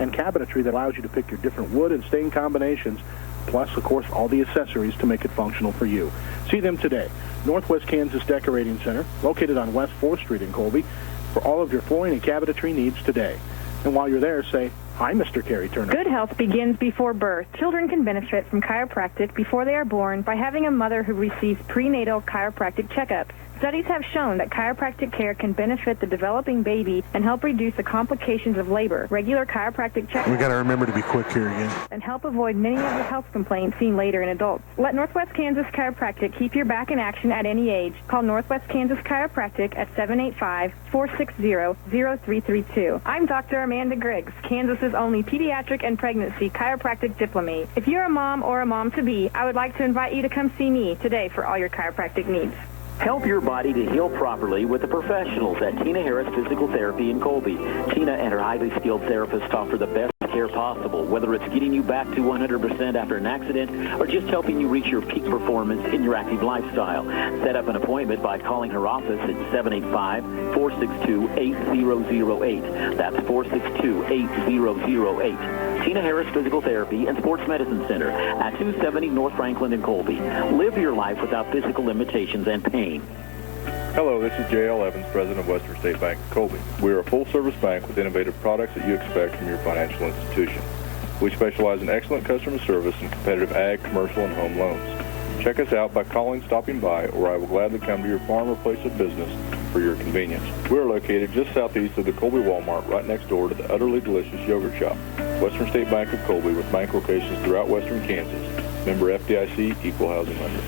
and cabinetry that allows you to pick your different wood and stain combinations, plus, of course, all the accessories to make it functional for you. See them today. Northwest Kansas Decorating Center, located on West 4th Street in Colby, for all of your flooring and cabinetry needs today. And while you're there, say, "Hi, Mr. Carey Turner." Good health begins before birth. Children can benefit from chiropractic before they are born by having a mother who receives prenatal chiropractic checkups. Studies have shown that chiropractic care can benefit the developing baby and help reduce the complications of labor. Regular chiropractic checkups. We got to remember to be quick here again. And help avoid many of the health complaints seen later in adults. Let Northwest Kansas Chiropractic keep your back in action at any age. Call Northwest Kansas Chiropractic at 785-460-0332. I'm Dr. Amanda Griggs, Kansas's only pediatric and pregnancy chiropractic diplomate. If you're a mom or a mom-to-be, I would like to invite you to come see me today for all your chiropractic needs. Help your body to heal properly with the professionals at Tina Harris Physical Therapy in Colby. Tina and her highly skilled therapists offer the best care possible, whether it's getting you back to 100% after an accident or just helping you reach your peak performance in your active lifestyle. Set up an appointment by calling her office at 785-462-8008. That's 462-8008. Tina Harris Physical Therapy and Sports Medicine Center at 270 North Franklin in Colby. Live your life without physical limitations and pain. Hello, this is J.L. Evans, President of Western State Bank of Colby. We are a full-service bank with innovative products that you expect from your financial institution. We specialize in excellent customer service and competitive ag, commercial, and home loans. Check us out by calling, stopping by, or I will gladly come to your farm or place of business for your convenience. We are located just southeast of the Colby Walmart, right next door to the utterly delicious yogurt shop. Western State Bank of Colby, with bank locations throughout western Kansas. Member FDIC, Equal Housing Lender.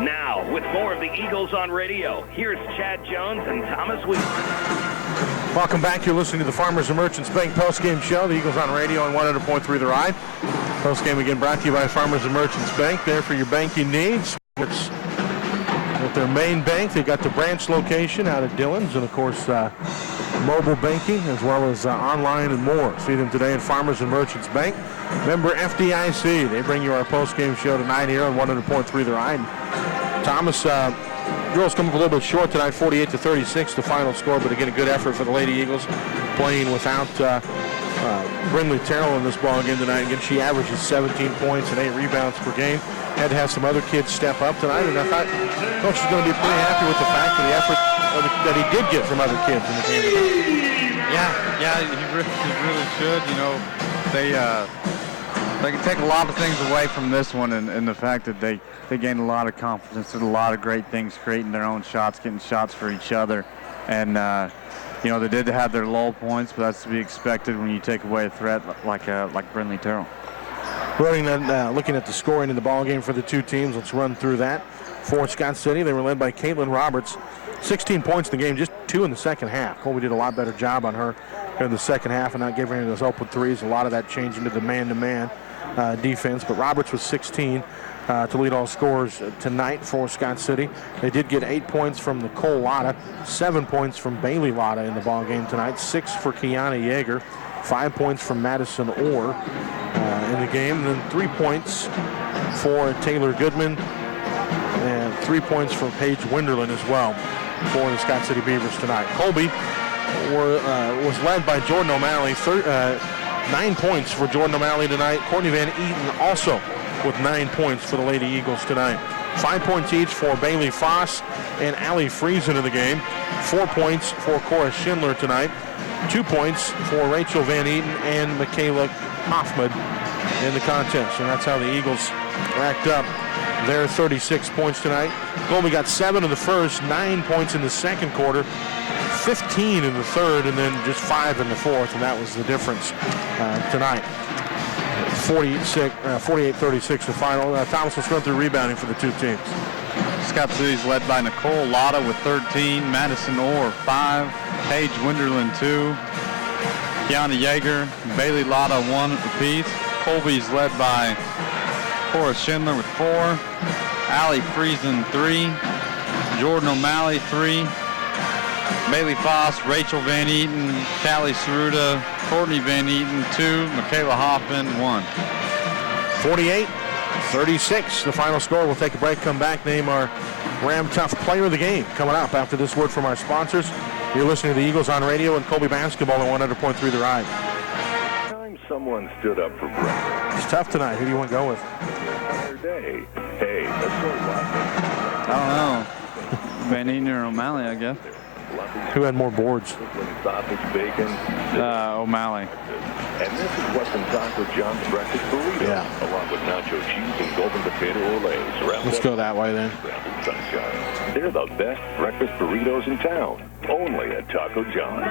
Now, with more of the Eagles on radio, here's Chad Jones and Thomas Wheeler. Welcome back. You're listening to the Farmers and Merchants Bank postgame show. The Eagles on radio on 100.3 The Ride. Postgame again brought to you by Farmers and Merchants Bank. There for your banking needs. It's with their main bank. They got the branch location out at Dillon's, and of course mobile banking as well as online and more. See them today at Farmers and Merchants Bank. Member FDIC. They bring you our postgame show tonight here on 100.3 The Ride. Thomas, girls come up a little bit short tonight, 48-36 the final score, but again a good effort for the Lady Eagles playing without Brindley Terrell in this ball game tonight. Again, she averages 17 points and 8 rebounds per game. Had to have some other kids step up tonight, and I thought Coach is going to be pretty happy with the fact that the effort that he did get from other kids in the game tonight. Yeah, he really should. You know, they can take a lot of things away from this one, and the fact that they gained a lot of confidence, did a lot of great things, creating their own shots, getting shots for each other, and you know, they did have their low points, but that's to be expected when you take away a threat like Brindley Terrell. Looking at the scoring in the ball game for the two teams, let's run through that. For Scott City, they were led by Caitlin Roberts, 16 points in the game, just 2 in the second half. Colby did a lot better job on her in the second half and not giving her those open threes. A lot of that changed into the man-to-man defense, but Roberts was 16 to lead all scorers tonight for Scott City. They did get 8 points from Nicole Lotta, 7 points from Bailey Lotta in the ball game tonight, 6 for Kiana Yeager, 5 points from Madison Orr in the game, and then 3 points for Taylor Goodman, and 3 points from Paige Winderland as well for the Scott City Beavers tonight. Colby was led by Jordan O'Malley, 9 points for Jordan O'Malley tonight. Courtney Van Eaton also with 9 points for the Lady Eagles tonight. 5 points each for Bailey Foss and Allie Friesen in the game. 4 points for Cora Schindler tonight. 2 points for Rachel Van Eaton and Michaela Hoffman in the contest. And that's how the Eagles racked up their 36 points tonight. Colby got 7 in the first, 9 points in the second quarter, 15 in the third, and then just 5 in the fourth, and that was the difference tonight. 48-36 the final. Thomas will run through rebounding for the two teams. Scott City's led by Nicole Lotta with 13, Madison Orr 5, Paige Winderland 2, Kiana Yeager, Bailey Lotta 1 apiece. Colby's led by Cora Schindler with 4, Allie Friesen 3, Jordan O'Malley 3, Bailey Foss, Rachel Van Eaton, Callie Saruda, Courtney Van Eaton 2, Michaela Hoffman 1. 48-36 the final score. We'll take a break, come back, name our Ram Tough Player of the Game coming up after this word from our sponsors. You're listening to the Eagles on radio and Colby basketball at 100.3 The Ride. Time someone stood up for breakfast. It's tough tonight. Who do you want to go with? Day. Hey, let's go. I don't know. Van Eden or O'Malley, I guess. Who had more boards? Sausage, bacon. O'Malley. And this is what's in Taco John's breakfast burrito, along with nacho cheese and golden potato olays. Let's go that way then. Sunshine. They're the best breakfast burritos in town. Only at Taco John's.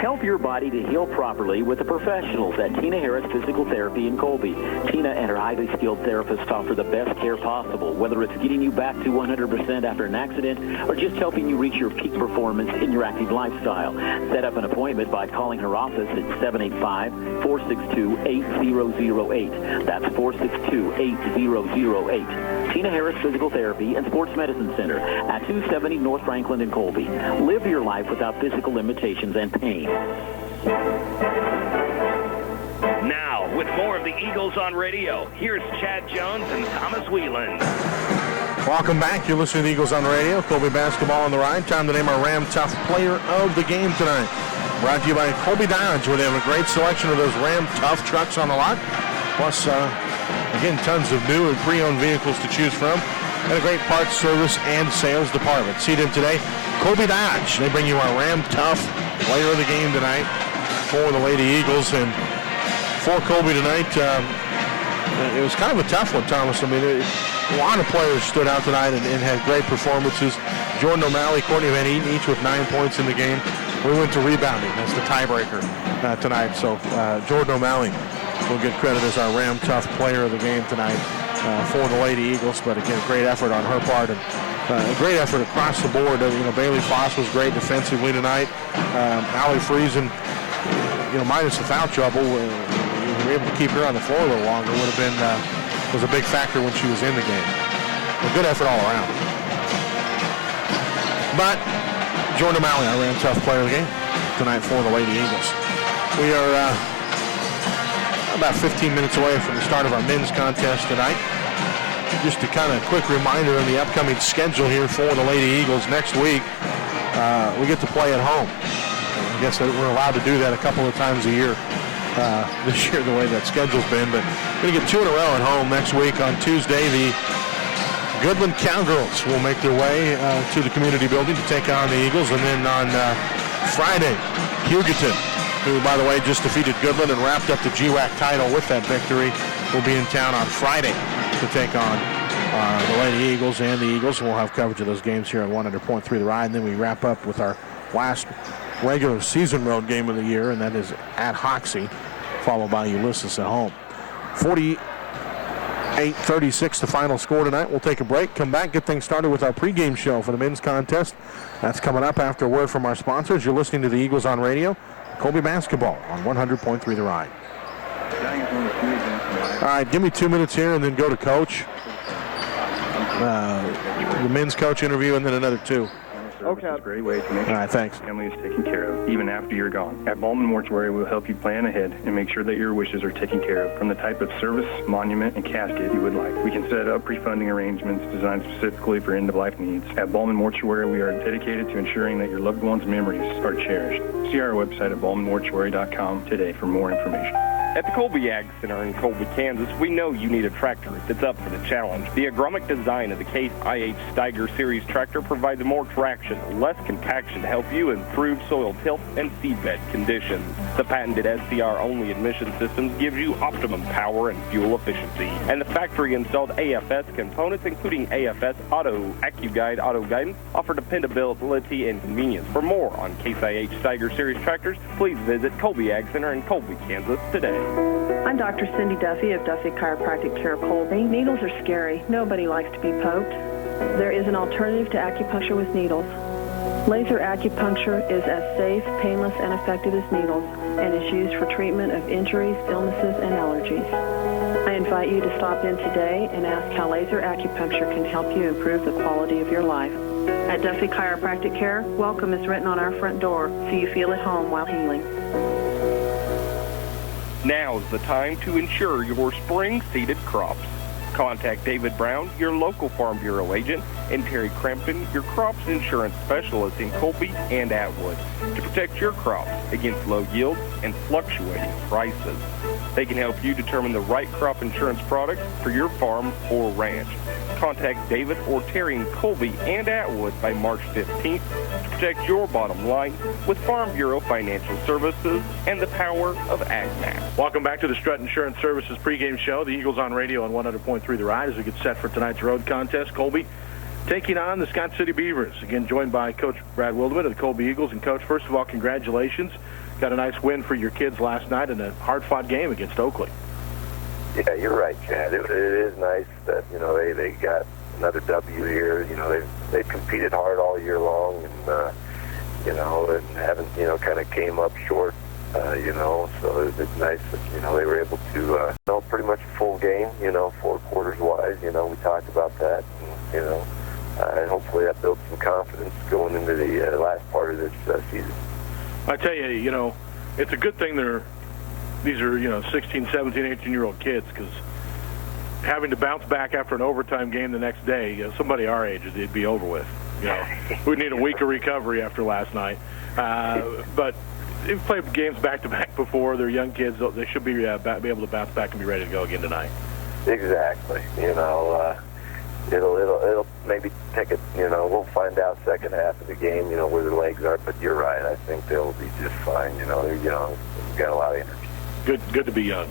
Help your body to heal properly with the professionals at Tina Harris Physical Therapy in Colby. Tina and her highly skilled therapists offer the best care possible, whether it's getting you back to 100% after an accident or just helping you reach your peak performance in your active lifestyle. Set up an appointment by calling her office at 785-462-8008. That's 462-8008. Tina Harris Physical Therapy and Sports Medicine Center at 270 North Franklin in Colby. Live your life without physical limitations and pain. Now, with more of the Eagles on radio, here's Chad Jones and Thomas Whelan. Welcome back. You're listening to the Eagles on radio. Colby basketball on the ride. Time to name our Ram Tough player of the game tonight. Brought to you by Colby Dodge, where they have a great selection of those Ram Tough trucks on the lot. Plus, again, tons of new and pre-owned vehicles to choose from. And a great parts, service, and sales department. See them today. Colby Dodge. They bring you our Ram Tough player of the game tonight for the Lady Eagles. And for Colby tonight, it was kind of a tough one, Thomas. I mean, a lot of players stood out tonight and had great performances. Jordan O'Malley, Courtney Van Eaton, each with 9 points in the game. We went to rebounding. That's the tiebreaker tonight. So Jordan O'Malley will get credit as our Ram Tough player of the game tonight for the Lady Eagles. But again, great effort on her part and a great effort across the board. Bailey Foss was great defensively tonight. Allie Friesen, minus the foul trouble, we were able to keep her on the floor a little longer. Would have been was a big factor when she was in the game. A good effort all around. But Jordan O'Malley, our Ram Tough player of the game tonight for the Lady Eagles. We are about 15 minutes away from the start of our men's contest tonight. Just a kind of quick reminder on the upcoming schedule here for the Lady Eagles. Next week, we get to play at home. I guess we're allowed to do that a couple of times a year this year, the way that schedule's been. But we're going to get 2 in a row at home next week. On Tuesday, the Goodland Cowgirls will make their way to the community building to take on the Eagles. And then on Friday, Hugoton, who, by the way, just defeated Goodland and wrapped up the GWAC title with that victory, will be in town on Friday to take on the Lady Eagles and the Eagles. We'll have coverage of those games here on 100.3 The Ride. And then we wrap up with our last regular season road game of the year, and that is at Hoxie, followed by Ulysses at home. 48-36 the final score tonight. We'll take a break, come back, get things started with our pregame show for the men's contest. That's coming up after a word from our sponsors. You're listening to the Eagles on radio. Colby basketball on 100.3 The Ride. All right, give me 2 minutes here and then go to coach. The men's coach interview and then another 2. Okay. It's a great way to make sure thanks. Family is taken care of, even after you're gone. At Ballman Mortuary, we'll help you plan ahead and make sure that your wishes are taken care of, from the type of service, monument, and casket you would like. We can set up pre-funding arrangements designed specifically for end-of-life needs. At Ballman Mortuary, we are dedicated to ensuring that your loved one's memories are cherished. See our website at ballmanmortuary.com today for more information. At the Colby Ag Center in Colby, Kansas, we know you need a tractor that's up for the challenge. The agronomic design of the Case IH Steiger Series tractor provides more traction, less compaction to help you improve soil tilth and seedbed conditions. The patented SCR-only emission systems gives you optimum power and fuel efficiency. And the factory-installed AFS components, including AFS Auto AccuGuide Auto Guidance, offer dependability and convenience. For more on Case IH Steiger Series tractors, please visit Colby Ag Center in Colby, Kansas today. I'm Dr. Cindy Duffy of Duffy Chiropractic Care Colby. Needles are scary. Nobody likes to be poked. There is an alternative to acupuncture with needles. Laser acupuncture is as safe, painless, and effective as needles and is used for treatment of injuries, illnesses, and allergies. I invite you to stop in today and ask how laser acupuncture can help you improve the quality of your life. At Duffy Chiropractic Care, welcome is written on our front door so you feel at home while healing. Now's the time to ensure your spring seeded crops. Contact David Brown, your local Farm Bureau agent, and Terry Crampton, your crops insurance specialist in Colby and Atwood, to protect your crops against low yields and fluctuating prices. They can help you determine the right crop insurance product for your farm or ranch. Contact David or Terry in Colby and Atwood by March 15th to protect your bottom line with Farm Bureau Financial Services and the power of AgMax. Welcome back to the Strut Insurance Services pregame show. The Eagles on radio on 100.3 The Ride as we get set for tonight's road contest. Colby taking on the Scott City Beavers. Again, joined by Coach Brad Wilderman of the Colby Eagles. And, Coach, first of all, congratulations. Got a nice win for your kids last night in a hard-fought game against Oakley. Yeah, you're right, Chad. It is nice that, they got another W here. They've competed hard all year long and, and haven't, kind of came up short, so it's nice that, they were able to, pretty much a full game, 4 quarters wise, we talked about that, and hopefully that builds some confidence going into the last part of this season. I tell you, it's a good thing these are, 16, 17, 18-year-old kids, because having to bounce back after an overtime game the next day, somebody our age, it'd be over with. We need a week of recovery after last night. But they've played games back-to-back before. They're young kids. They should be able to bounce back and be ready to go again tonight. Exactly. It'll maybe take it, we'll find out second half of the game, where their legs are. But you're right. I think they'll be just fine. They're young. They've got a lot of energy. Good to be young.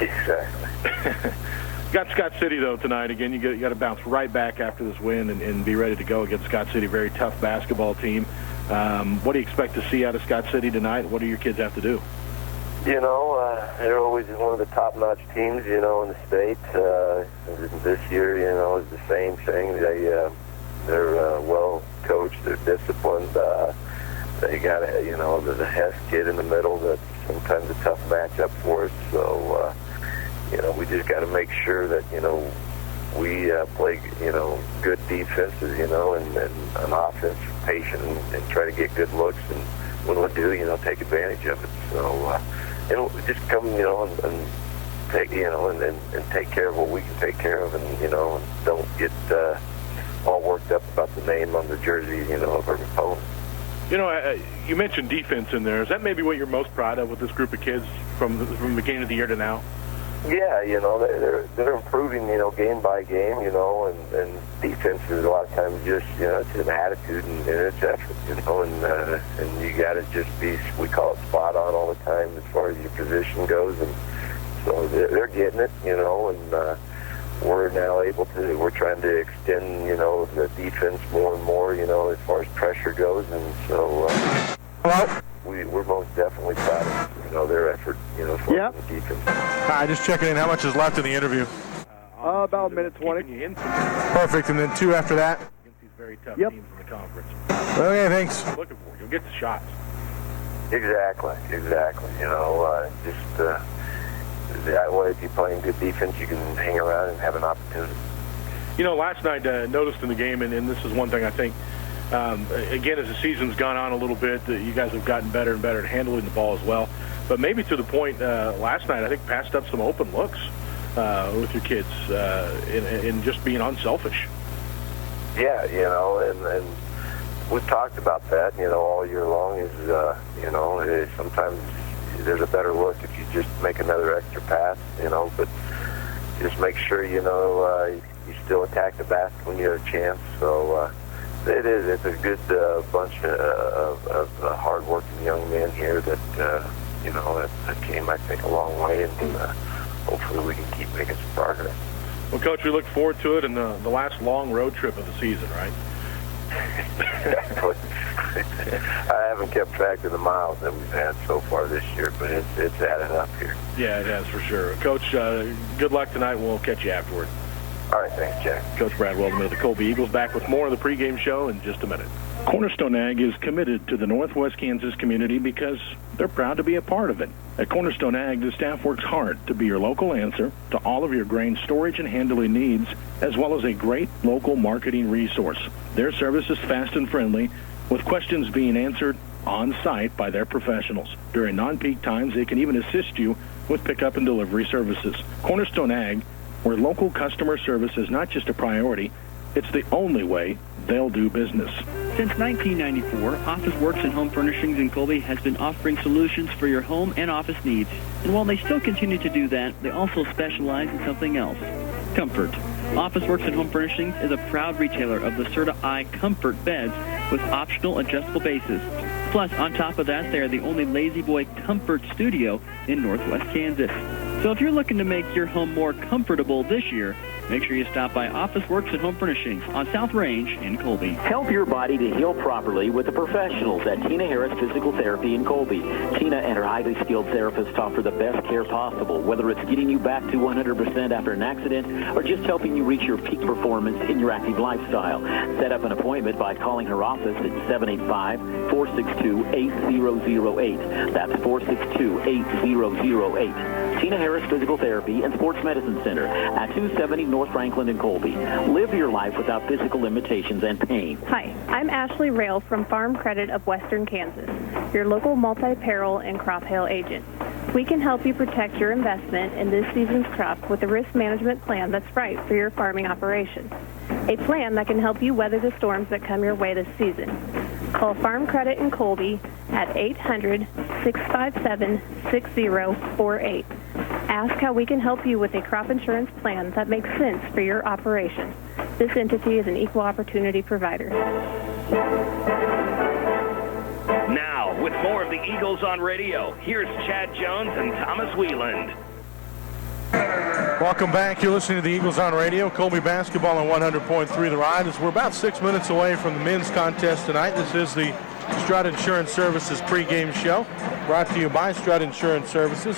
Exactly. Got Scott City, though, tonight. Again, you got to bounce right back after this win and be ready to go against Scott City, very tough basketball team. What do you expect to see out of Scott City tonight? What do your kids have to do? They're always one of the top-notch teams, in the state. This year, is the same thing. They're well coached. They're disciplined. They got the Hess kid in the middle that's sometimes a tough matchup for us. So, we just got to make sure that, we play, good defenses, and on offense, patient, and try to get good looks. And when we do, take advantage of it. So, it'll just come, and take, and take care of what we can take care of, and, and don't get all worked up about the name on the jersey, of our opponent. You mentioned defense in there. Is that maybe what you're most proud of with this group of kids from the beginning of the year to now? Yeah, they're improving, game by game, and defense is a lot of times just, it's an attitude and it's effort, and you got to just be, we call it spot on all the time as far as your position goes, and so they're getting it, and we're now we're trying to extend, the defense more and more, as far as pressure goes, and so we're most definitely proud of, their effort, for the defense. Hi, just checking in. How much is left in the interview? About a minute 20. Perfect, and then 2 after that? Against these very tough teams in the conference. Okay, thanks. Looking for you'll get the shots. Exactly. That way, if you're playing good defense, you can hang around and have an opportunity. Last night, noticed in the game, and this is one thing I think, again, as the season's gone on a little bit, you guys have gotten better and better at handling the ball as well. But maybe to the point last night, I think passed up some open looks with your kids in just being unselfish. Yeah, and we've talked about that, all year long is, sometimes there's a better look if you just make another extra pass, but just make sure, you still attack the basket when you have a chance. So it's a good bunch of hard-working young men here that, that came, I think, a long way, and hopefully we can keep making some progress. Well, Coach, we look forward to it in the last long road trip of the season, right? I haven't kept track of the miles that we've had so far this year, but it's added up here. Yeah, it has for sure. Coach, good luck tonight. We'll catch you afterward. All right, thanks, Jack. Coach Brad Wilderman of the Colby Eagles back with more of the pregame show in just a minute. Cornerstone Ag is committed to the Northwest Kansas community because they're proud to be a part of it. At Cornerstone Ag, the staff works hard to be your local answer to all of your grain storage and handling needs, as well as a great local marketing resource. Their service is fast and friendly, with questions being answered on site by their professionals. During non-peak times, they can even assist you with pickup and delivery services. Cornerstone Ag where local customer service is not just a priority, it's the only way they'll do business. Since 1994, Office Works and Home Furnishings in Colby has been offering solutions for your home and office needs. And while they still continue to do that, they also specialize in something else: comfort. Office Works and Home Furnishings is a proud retailer of the Serta I Comfort beds with optional adjustable bases. Plus, on top of that, they are the only Lazy Boy Comfort Studio in Northwest Kansas. So if you're looking to make your home more comfortable this year, make sure you stop by Office Works and Home Furnishings on South Range in Colby. Help your body to heal properly with the professionals at Tina Harris Physical Therapy in Colby. Tina and her highly skilled therapists offer the best care possible, whether it's getting you back to 100% after an accident or just helping you reach your peak performance in your active lifestyle. Set up an appointment by calling her office at 785-462-8008. That's 462-8008. Tina Harris Physical Therapy and Sports Medicine Center at 270 North Franklin in Colby. Live your life without physical limitations and pain. Hi, I'm Ashley Rail from Farm Credit of Western Kansas, your local multi-peril and crop hail agent. We can help you protect your investment in this season's crop with a risk management plan that's right for your farming operation. A plan that can help you weather the storms that come your way this season. Call Farm Credit in Colby at 800-657-6048. Ask how we can help you with a crop insurance plan that makes sense for your operation. This entity is an equal opportunity provider. Now, with more of the Eagles on Radio, here's Chad Jones and Thomas Wheeland. Welcome back. You're listening to the Eagles on Radio. Colby basketball on 100.3 The Ride. As we're about 6 minutes away from the men's contest tonight. This is the Strut Insurance Services pregame show, brought to you by Strut Insurance Services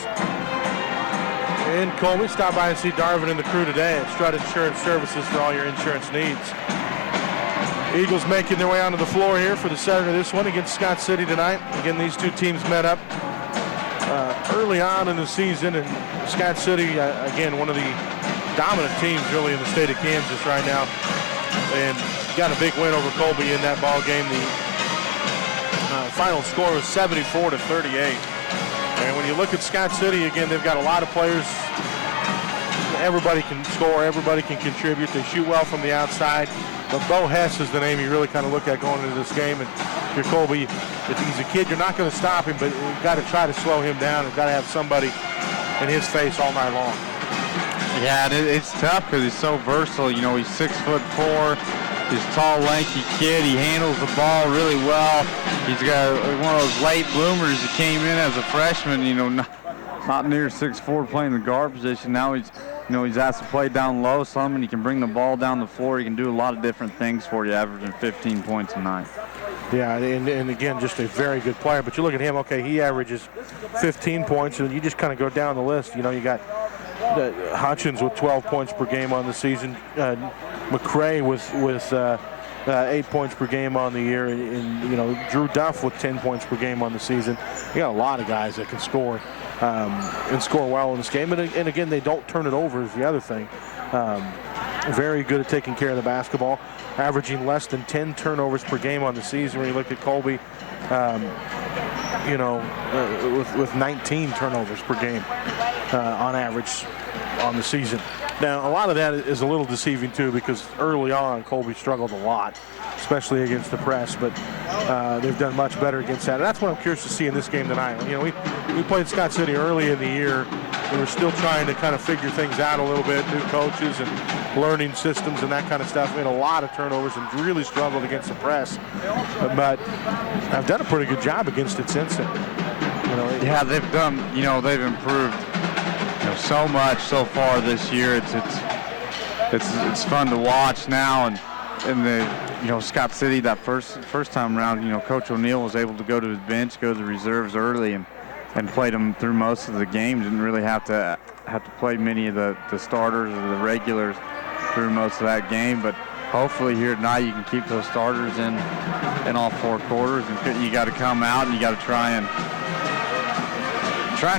in Colby. Stop by and see Darvin and the crew today at Strut Insurance Services for all your insurance needs. Eagles making their way onto the floor here for the Saturday this one against Scott City tonight. Again, these two teams met up early on in the season, and Scott City, again, one of the dominant teams really in the state of Kansas right now, and got a big win over Colby in that ball game. The final score was 74-38. And when you look at Scott City, again, they've got a lot of players. Everybody can score, everybody can contribute. They shoot well from the outside. But Bo Hess is the name you really kind of look at going into this game. And if you're Colby, if he's a kid, you're not going to stop him, but you've got to try to slow him down. You've got to have somebody in his face all night long. Yeah, it's tough because he's so versatile. You know, he's 6'4". He's a tall, lanky kid. He handles the ball really well. He's got one of those late bloomers that came in as a freshman, you know, not near 6'4", playing the guard position. Now he's asked to play down low some, and he can bring the ball down the floor. He can do a lot of different things for you, averaging 15 points a night. Yeah, and again, just a very good player. But you look at him, okay, he averages 15 points, and you just kind of go down the list. You know, you got Hutchins with 12 points per game on the season. McCray with 8 points per game on the year, and you know, Drew Duff with 10 points per game on the season. You got a lot of guys that can score and score well in this game. And again, they don't turn it over is the other thing. Very good at taking care of the basketball, averaging less than 10 turnovers per game on the season. When you look at Colby, with 19 turnovers per game on average on the season. Now, a lot of that is a little deceiving, too, because early on, Colby struggled a lot, especially against the press, but they've done much better against that. And that's what I'm curious to see in this game tonight. You know, we played Scott City early in the year. We were still trying to kind of figure things out a little bit, new coaches and learning systems and that kind of stuff. We had a lot of turnovers and really struggled against the press. But I've done a pretty good job against it since then. You know, yeah, they've improved so much so far this year. It's fun to watch now, and Scott City, that first time around, Coach O'Neill was able to go to his bench, go to the reserves early, and played them through most of the games. Didn't really have to play many of the starters or the regulars through most of that game. But hopefully here tonight you can keep those starters in all four quarters, and you got to come out and you got to try and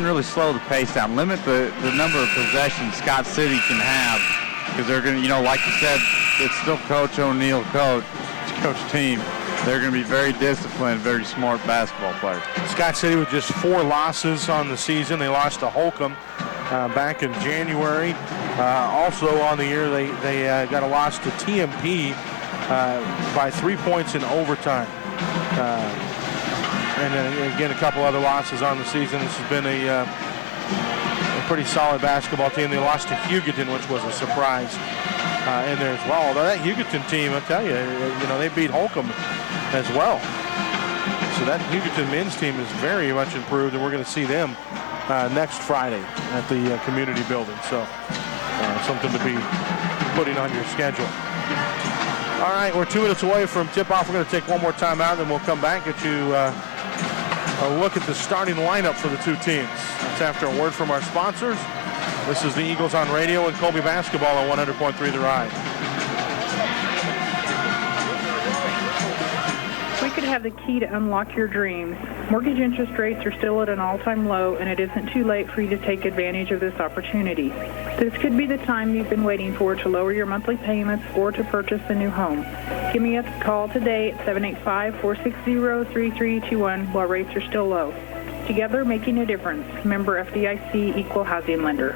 really slow the pace down, limit the number of possessions Scott City can have, because they're going to, like you said, it's still Coach O'Neill coach team. They're going to be very disciplined, very smart basketball players. Scott City with just 4 losses on the season. They lost to Holcomb back in January. Also on the year, they got a loss to TMP by 3 points in overtime. And then again, a couple other losses on the season. This has been a pretty solid basketball team. They lost to Hugoton, which was a surprise in there as well. Although that Hugoton team, I'll tell you, they beat Holcomb as well. So that Hugoton men's team is very much improved, and we're going to see them next Friday at the community building. So something to be putting on your schedule. All right, we're 2 minutes away from tip-off. We're going to take one more time out, and then we'll come back, get you a look at the starting lineup for the two teams. That's after a word from our sponsors. This is the Eagles on Radio and Colby basketball on 100.3 The Ride. We could have the key to unlock your dreams. Mortgage interest rates are still at an all-time low, and it isn't too late for you to take advantage of this opportunity. This could be the time you've been waiting for to lower your monthly payments or to purchase a new home. Give me a call today at 785-460-3321 while rates are still low. Together, making a difference. Member FDIC, Equal Housing Lender.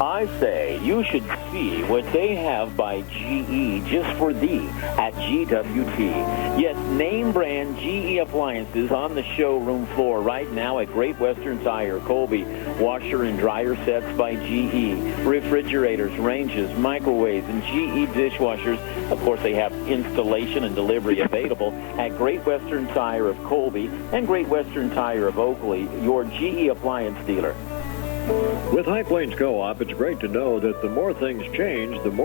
I say you should see what they have by GE just for thee at GWT. Yes, name brand GE appliances on the showroom floor right now at Great Western Tire, Colby. Washer and dryer sets by GE. Refrigerators, ranges, microwaves, and GE dishwashers. Of course, they have installation and delivery available at Great Western Tire of Colby and Great Western Tire of Oakley, your GE appliance dealer. With High Plains Co-op, it's great to know that the more things change, the more